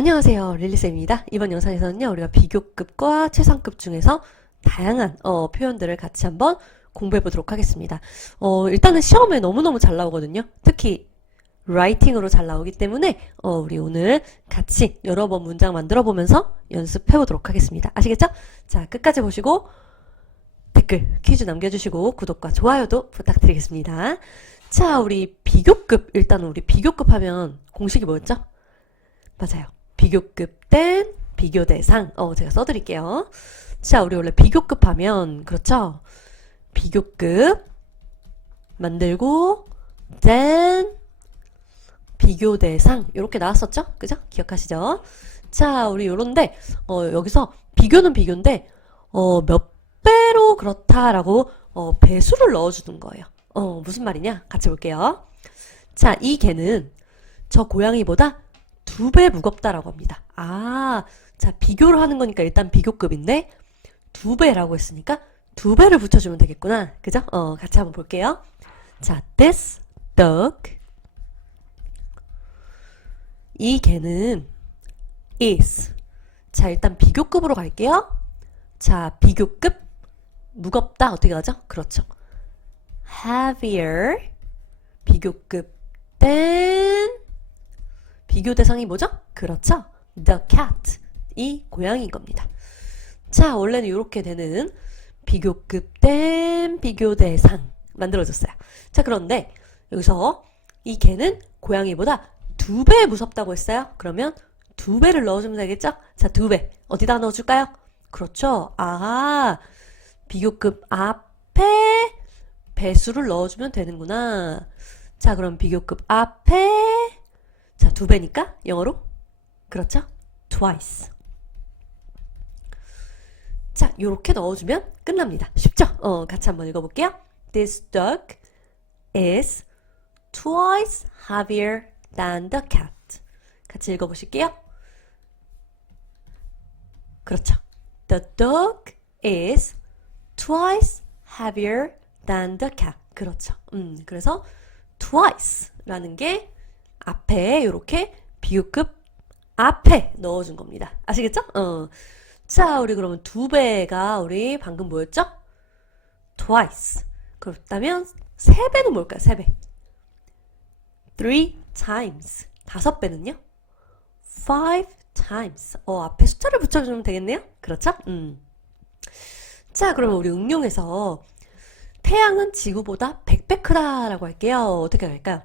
안녕하세요. 릴리쌤입니다. 이번 영상에서는요, 우리가 비교급과 최상급 중에서 다양한 어, 표현들을 같이 한번 공부해 보도록 하겠습니다. 어, 일단은 시험에 너무너무 잘 나오거든요. 특히 라이팅으로 잘 나오기 때문에 어, 우리 오늘 같이 여러 번 문장 만들어 보면서 연습해 보도록 하겠습니다. 아시겠죠? 자, 끝까지 보시고 댓글, 퀴즈 남겨주시고 구독과 좋아요도 부탁드리겠습니다. 자, 우리 비교급, 일단 우리 비교급 하면 공식이 뭐였죠? 맞아요. 비교급 땐 비교 대상. 어, 제가 써드릴게요. 자, 우리 원래 비교급 하면, 그렇죠? 비교급 만들고, then 비교 대상. 이렇게 나왔었죠? 그죠? 기억하시죠? 자, 우리 요런데, 어, 여기서 비교는 비교인데, 어, 몇 배로 그렇다라고, 어, 배수를 넣어주는 거예요. 어, 무슨 말이냐? 같이 볼게요. 자, 이 개는 저 고양이보다 두 배 무겁다라고 합니다. 아, 자, 비교를 하는 거니까 일단 비교급인데, 두 배라고 했으니까 두 배를 붙여주면 되겠구나. 그죠? 어, 같이 한번 볼게요. 자, this dog. 이 개는 is. 자, 일단 비교급으로 갈게요. 자, 비교급. 무겁다. 어떻게 가죠? 그렇죠. heavier. 비교급 than. 비교 대상이 뭐죠? 그렇죠. The cat. 이 고양이인 겁니다. 자, 원래는 이렇게 되는 비교급 된 비교 대상 만들어졌어요. 자, 그런데 여기서 이 개는 고양이보다 두 배 무섭다고 했어요. 그러면 두 배를 넣어주면 되겠죠? 자, 두 배. 어디다 넣어줄까요? 그렇죠. 아, 비교급 앞에 배수를 넣어주면 되는구나. 자, 그럼 비교급 앞에 자, 두 배니까 영어로 그렇죠? twice. 자, 요렇게 넣어주면 끝납니다. 쉽죠? 어, 같이 한번 읽어볼게요. This dog is twice heavier than the cat. 같이 읽어보실게요. 그렇죠. The dog is twice heavier than the cat. 그렇죠. 음, 그래서 twice라는 게 앞에 이렇게 비교급 앞에 넣어준 겁니다. 아시겠죠? 어. 자, 우리 그러면 두 배가 우리 방금 뭐였죠? twice. 그렇다면 세 배는 뭘까요? 세 배. three times. 다섯 배는요? five times. 어, 앞에 숫자를 붙여주면 되겠네요? 그렇죠? 음. 자, 그러면 우리 응용해서 태양은 지구보다 100배 크다라고 할게요. 어떻게 할까요?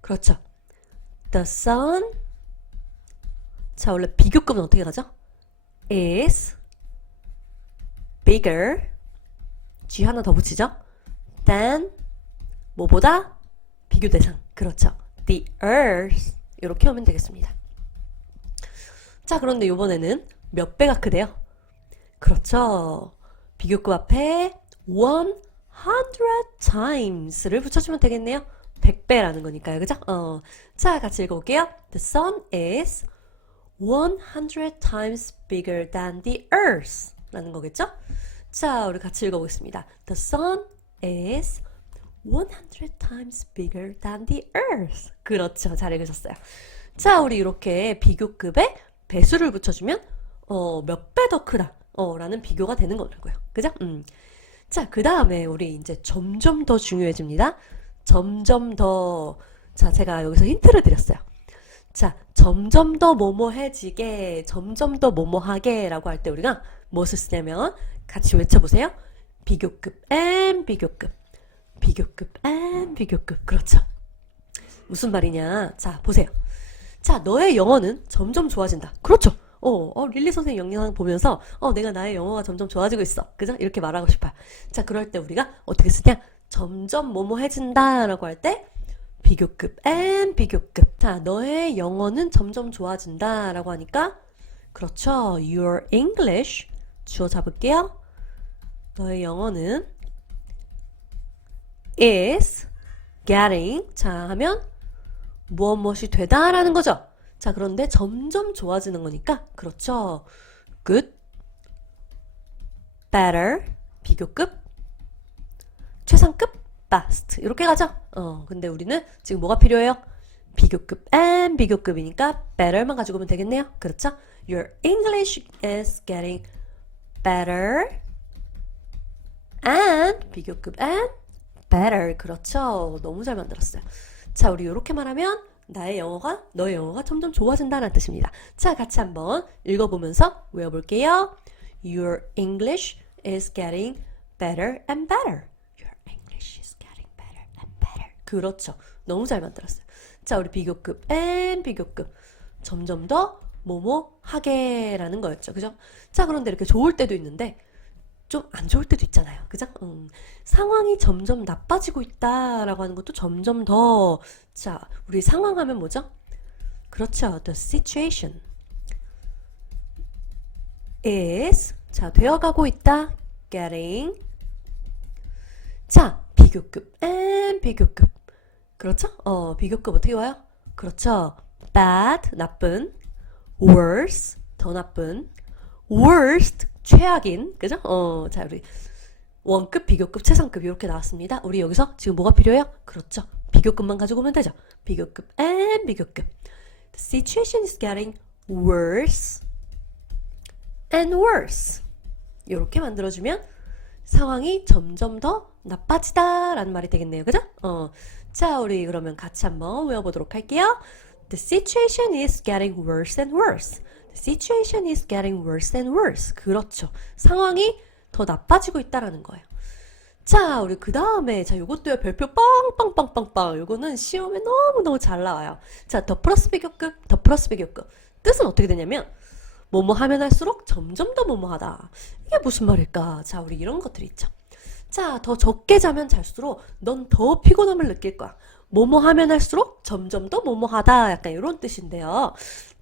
그렇죠. The sun. 자, 원래 비교급은 어떻게 가죠? is bigger. G 하나 더 붙이죠? than 뭐보다 비교 대상. 그렇죠. The earth. 이렇게 하면 되겠습니다. 자, 그런데 이번에는 몇 배가 크대요? 그렇죠. 비교급 앞에 100 times를 붙여주면 되겠네요. 100배라는 거니까요. 그죠? 어. 자, 같이 읽어볼게요. The sun is 100 times bigger than the earth. 라는 거겠죠? 자, 우리 같이 읽어보겠습니다. The sun is 100 times bigger than the earth. 그렇죠. 잘 읽으셨어요. 자, 우리 이렇게 비교급에 배수를 붙여주면, 어, 몇 배 더 크다. 어, 라는 비교가 되는 거라고요. 그죠? 음. 자, 그 다음에 우리 이제 점점 더 중요해집니다. 점점 더, 자, 제가 여기서 힌트를 드렸어요. 자, 점점 더 뭐뭐해지게, 점점 더 뭐뭐하게 라고 할 때 우리가 무엇을 쓰냐면 같이 외쳐보세요. 비교급 and 비교급. 비교급 and 비교급. 그렇죠. 무슨 말이냐. 자, 보세요. 자, 너의 영어는 점점 좋아진다. 그렇죠. 어, 어, 릴리 선생님 영상 보면서, 어, 내가 나의 영어가 점점 좋아지고 있어. 그죠? 이렇게 말하고 싶어요. 자, 그럴 때 우리가 어떻게 쓰냐? 점점 뭐뭐해진다 라고 할 때, 비교급 and 비교급. 자, 너의 영어는 점점 좋아진다 라고 하니까, 그렇죠. Your English. 주어 잡을게요. 너의 영어는 is getting. 자, 하면 무엇 무엇이 되다 라는 거죠. 자, 그런데 점점 좋아지는 거니까, 그렇죠. good, better, 비교급, 최상급, best. 이렇게 가죠. 어, 근데 우리는 지금 뭐가 필요해요? 비교급 and 비교급이니까 better만 가지고 오면 되겠네요. 그렇죠? Your English is getting better and 비교급 and better. 그렇죠. 너무 잘 만들었어요. 자, 우리 이렇게 말하면 나의 영어가 너의 영어가 점점 좋아진다는 뜻입니다. 자, 같이 한번 읽어보면서 외워볼게요. Your English is getting better and better. Your English is getting better and better. 그렇죠. 너무 잘 만들었어요. 자, 우리 비교급 and 비교급. 점점 더 뭐뭐 하게라는 거였죠. 그죠? 자, 그런데 이렇게 좋을 때도 있는데 좀 안 좋을 때도 있잖아요. 그죠? 음, 상황이 점점 나빠지고 있다라고 하는 것도 점점 더, 자, 우리 상황 하면 뭐죠? 그렇죠. The situation is, 자, 되어가고 있다. getting. 자, 비교급 and 비교급. 그렇죠? 어, 비교급 어떻게 와요? 그렇죠. bad, 나쁜. worse, 더 나쁜. worst, 최악인. 그죠? 어, 자, 우리 원급, 비교급, 최상급 이렇게 나왔습니다. 우리 여기서 지금 뭐가 필요해요? 그렇죠. 비교급만 가지고 오면 되죠. 비교급 and 비교급. The situation is getting worse and worse. 이렇게 만들어주면 상황이 점점 더 나빠지다 라는 말이 되겠네요. 그죠? 어. 자, 우리 그러면 같이 한번 외워보도록 할게요. The situation is getting worse and worse. The situation is getting worse and worse. 그렇죠. 상황이 더 나빠지고 있다라는 거예요. 자, 우리 그 다음에, 자, 요것도요, 별표 빵빵빵빵빵. 요거는 시험에 너무너무 잘 나와요. 자, 더 플러스 비교급, 더 플러스 비교급. 뜻은 어떻게 되냐면, 뭐뭐 하면 할수록 점점 더 뭐뭐 하다. 이게 무슨 말일까? 자, 우리 이런 것들이 있죠. 자, 더 적게 자면 잘수록 넌 더 피곤함을 느낄 거야. 뭐뭐 하면 할수록 점점 더 뭐뭐 하다. 약간 이런 뜻인데요.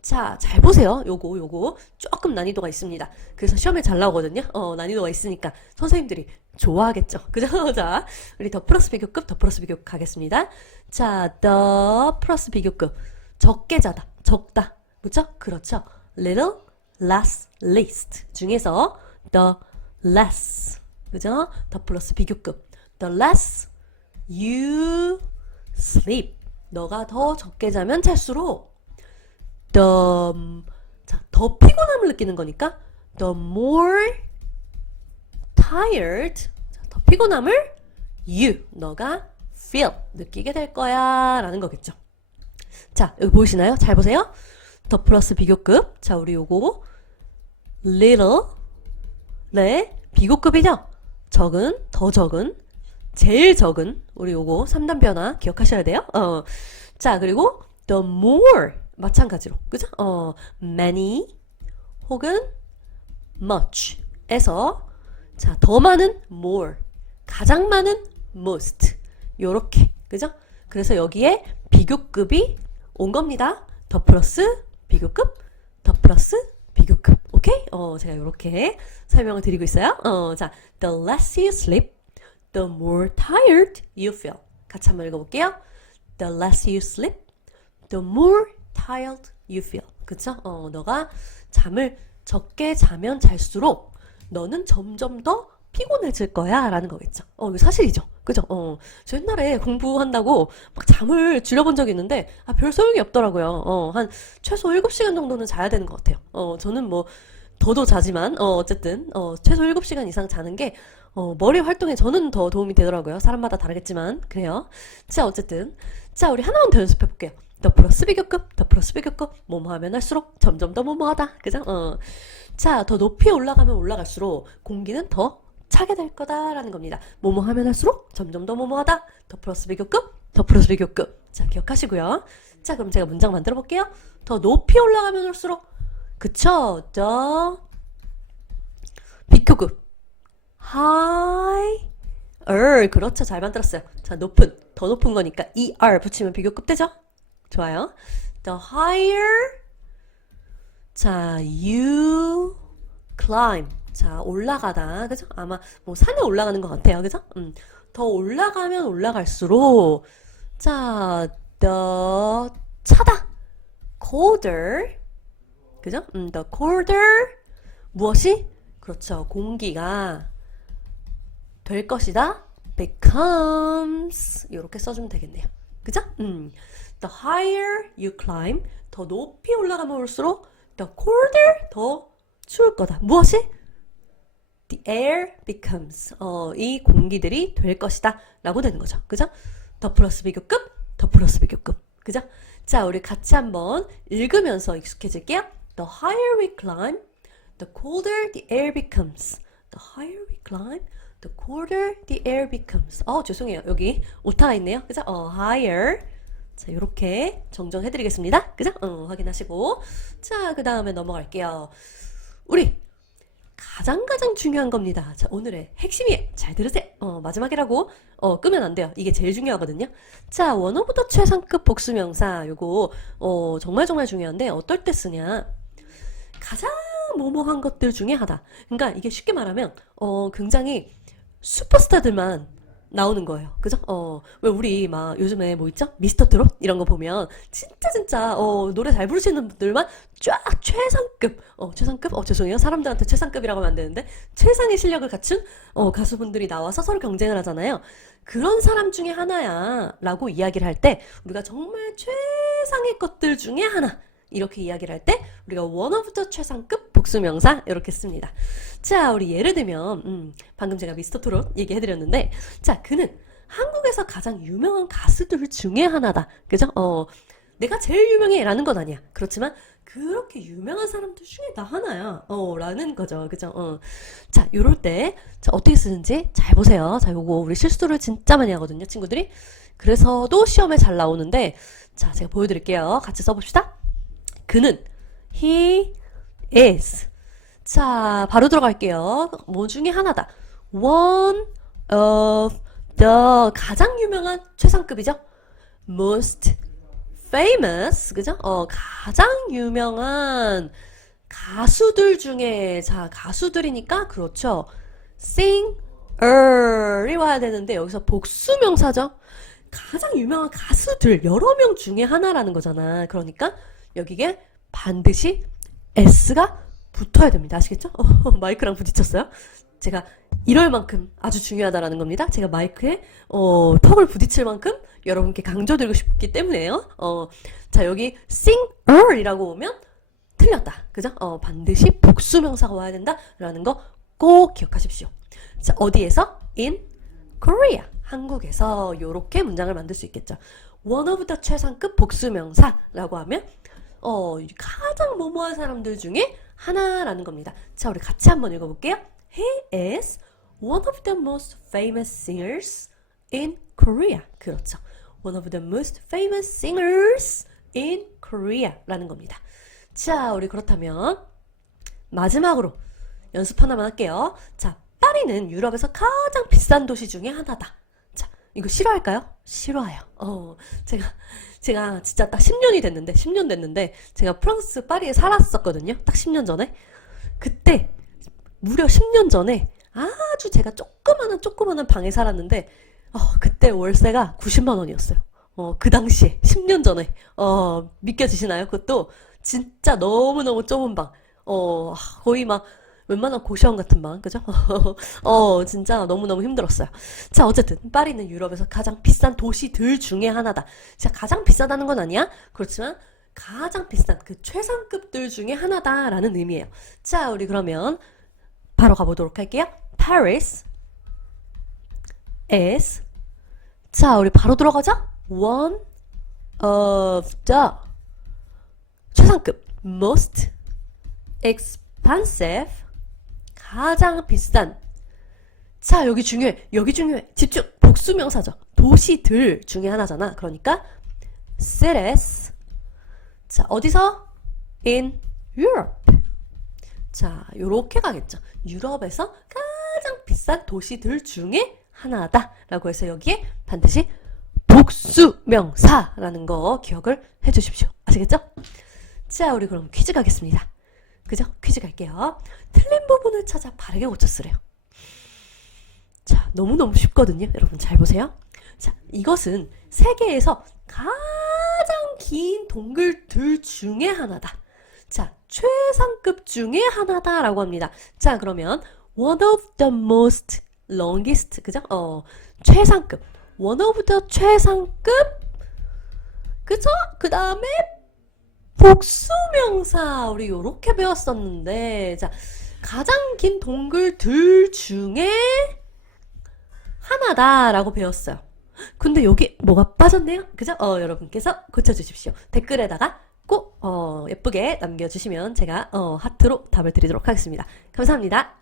자, 잘 보세요. 요거, 요거. 조금 난이도가 있습니다. 그래서 시험에 잘 나오거든요. 어, 난이도가 있으니까 선생님들이 좋아하겠죠. 그죠? 자, 우리 더 플러스 비교급, 더 플러스 비교급 가겠습니다. 자, 더 플러스 비교급. 적게 자다. 적다. 뭐죠? 그렇죠. little, less, least 중에서 the less. 그죠? 더 플러스 비교급. the less you sleep. 너가 더 적게 자면 잘수록 the 자, 더 피곤함을 느끼는 거니까 the more tired 자, 더 피곤함을 you 너가 feel 느끼게 될 거야라는 거겠죠. 자, 여기 보이시나요? 잘 보세요. 더 플러스 비교급. 자, 우리 요거 little 네, 비교급이죠. 적은, 더 적은, 제일 적은 우리 요거 3단 변화 기억하셔야 돼요. 어. 자, 그리고 the more 마찬가지로. 그죠? 어, many 혹은 much 에서 자, 더 많은 more, 가장 많은 most. 요렇게. 그죠? 그래서 여기에 비교급이 온 겁니다. 더 플러스 비교급, 더 플러스 비교급. 오케이? 어, 제가 요렇게 설명을 드리고 있어요. 어, 자, the less you sleep, the more tired you feel. 같이 한번 읽어볼게요. The less you sleep, the more tired you feel. 그쵸? 어, 너가 잠을 적게 자면 잘수록 너는 점점 더 피곤해질 거야 라는 거겠죠. 어, 이거 사실이죠. 그죠? 어, 저 옛날에 공부한다고 막 잠을 줄여본 적이 있는데, 아, 별 소용이 없더라고요. 어, 한 최소 7시간 정도는 자야 되는 것 같아요. 어, 저는 뭐, 더도 자지만, 어, 어쨌든, 어, 최소 7시간 이상 자는 게, 어, 머리 활동에 저는 더 도움이 되더라고요. 사람마다 다르겠지만, 그래요. 자, 어쨌든. 자, 우리 하나만 더 연습해 볼게요. 더 플러스 비교급, 더 플러스 비교급, 뭐뭐 하면 할수록 점점 더 뭐뭐하다. 그죠? 어. 자, 더 높이 올라가면 올라갈수록 공기는 더 차게 될 거다라는 겁니다. 뭐뭐 하면 할수록 점점 더 뭐뭐하다. 더 플러스 비교급, 더 플러스 비교급. 자, 기억하시고요. 자, 그럼 제가 문장 만들어 볼게요. 더 높이 올라가면 올수록 그쵸? 더 비교급. high er 그렇죠. 잘 만들었어요. 자, 높은 더 높은 거니까 er 붙이면 비교급 되죠? 좋아요. The higher 자, you climb. 자, 올라가다. 그죠? 아마 뭐 산에 올라가는 것 같아요. 그죠? 음. 더 올라가면 올라갈수록 자, the 차다. colder. 그죠? 음, the colder 무엇이? 그렇죠. 공기가 될 것이다. becomes 이렇게 써주면 되겠네요. 그죠? 음. The higher you climb, 더 높이 올라가면 올수록 the colder, 더 추울 거다. 무엇이? The air becomes, 어, 이 공기들이 될 것이다. 라고 되는 거죠. 그죠? 더 플러스 비교급, 더 플러스 비교급. 그죠? 자, 우리 같이 한번 읽으면서 익숙해질게요. The higher we climb, the colder the air becomes. The higher we climb, the colder the air becomes. 어, 죄송해요. 여기 오타가 있네요. 그죠? 어, higher. 자, 요렇게 정정해드리겠습니다. 그죠? 어, 확인하시고. 자, 그 다음에 넘어갈게요. 우리 가장 가장 중요한 겁니다. 자, 오늘의 핵심이에요. 잘 들으세요. 어, 마지막이라고 어, 끄면 안 돼요. 이게 제일 중요하거든요. 자, 원어부터 최상급 복수명사 요거 어, 정말 정말 중요한데 어떨 때 쓰냐? 가장 모모한 것들 중에 하나. 그러니까 이게 쉽게 말하면 어, 굉장히 슈퍼스타들만 나오는 거예요. 그죠? 어, 왜 우리 막 요즘에 뭐 있죠? 미스터 트롯? 이런 거 보면 진짜 진짜 어, 노래 잘 부르시는 분들만 쫙 최상급, 어, 최상급? 어, 죄송해요. 사람들한테 최상급이라고 하면 안 되는데 최상의 실력을 갖춘 어, 가수분들이 나와서 서로 경쟁을 하잖아요. 그런 사람 중에 하나야 라고 이야기를 할 때 우리가 정말 최상의 것들 중에 하나 이렇게 이야기를 할 때 우리가 the 최상급 복수명사 이렇게 씁니다. 자, 우리 예를 들면 음, 방금 제가 미스터 트롯 얘기해드렸는데 자, 그는 한국에서 가장 유명한 가수들 중에 하나다. 그죠? 어, 내가 제일 유명해라는 건 아니야. 그렇지만 그렇게 유명한 사람들 중에 나 하나야. 어, 라는 거죠. 그죠? 어. 자, 요럴 때, 자, 어떻게 쓰는지 잘 보세요. 자, 요거 우리 실수를 진짜 많이 하거든요, 친구들이. 그래서도 시험에 잘 나오는데, 자, 제가 보여드릴게요. 같이 써봅시다. 그는, he is. 자, 바로 들어갈게요. 뭐 중에 하나다. One of the 가장 유명한 최상급이죠. Most famous, 그죠? 어, 가장 유명한 가수들 중에, 자, 가수들이니까, 그렇죠. singer이 와야 되는데, 여기서 복수명사죠? 가장 유명한 가수들, 여러 명 중에 하나라는 거잖아. 그러니까, 여기에 반드시 S가 붙어야 됩니다. 아시겠죠? 어, 마이크랑 부딪혔어요? 제가 이럴 만큼 아주 중요하다라는 겁니다. 제가 마이크에 어, 턱을 부딪힐 만큼 여러분께 강조드리고 싶기 때문에요. 어, 자 여기 singer이라고 오면 틀렸다. 그죠? 어, 반드시 복수명사가 와야 된다라는 거 꼭 기억하십시오. 자 어디에서? in Korea. 한국에서 이렇게 문장을 만들 수 있겠죠. the 최상급 복수명사라고 하면 어, 가장 모모한 사람들 중에 하나라는 겁니다. 자, 우리 같이 한번 읽어볼게요. He is one of the most famous singers in Korea. 그렇죠. One of the most famous singers in Korea 라는 겁니다. 자, 우리 그렇다면 마지막으로 연습 하나만 할게요. 자, 파리는 유럽에서 가장 비싼 도시 중에 하나다. 자, 이거 싫어할까요? 싫어해요. 어, 제가, 제가 진짜 딱 10년이 됐는데, 10년 됐는데, 제가 프랑스 파리에 살았었거든요. 딱 10년 전에. 그때, 무려 10년 전에 아주 제가 조그마한 조그마한 방에 살았는데, 어, 그때 월세가 90만 원이었어요. 어, 그 당시에, 10년 전에. 어, 믿겨지시나요? 그것도 진짜 너무너무 좁은 방. 어, 거의 막, 웬만한 고시원 같은 방, 그죠? 어, 진짜 너무너무 힘들었어요. 자, 어쨌든, 파리는 유럽에서 가장 비싼 도시들 중에 하나다. 자, 가장 비싸다는 건 아니야? 그렇지만, 가장 비싼 그 최상급들 중에 하나다라는 의미예요. 자, 우리 그러면 바로 가보도록 할게요. Paris is 자, 우리 바로 들어가자. One of the 최상급 most expensive 가장 비싼 자, 여기 중요해. 여기 중요해. 집중. 복수명사죠. 도시들 중에 하나잖아. 그러니까 cities 자, 어디서? in Europe 자, 요렇게 가겠죠. 유럽에서 가장 비싼 도시들 중에 하나다 라고 해서 여기에 반드시 복수명사라는 거 기억을 해 주십시오. 아시겠죠? 자, 우리 그럼 퀴즈 가겠습니다. 그죠? 퀴즈 갈게요. 틀린 부분을 찾아 바르게 고쳐 쓰래요. 자, 너무너무 쉽거든요. 여러분 잘 보세요. 자, 이것은 세계에서 가장 긴 동굴들 중에 하나다. 자, 최상급 중에 하나다라고 합니다. 자, 그러면 one of the most longest, 그죠? 어, 최상급. one of the 최상급 그죠? 그 다음에 복수명사 우리 요렇게 배웠었는데 자 가장 긴 동글들 중에 하나다라고 배웠어요. 근데 여기 뭐가 빠졌네요? 그죠? 어, 여러분께서 고쳐주십시오. 댓글에다가 꼭 어, 예쁘게 남겨주시면 제가 어, 하트로 답을 드리도록 하겠습니다. 감사합니다.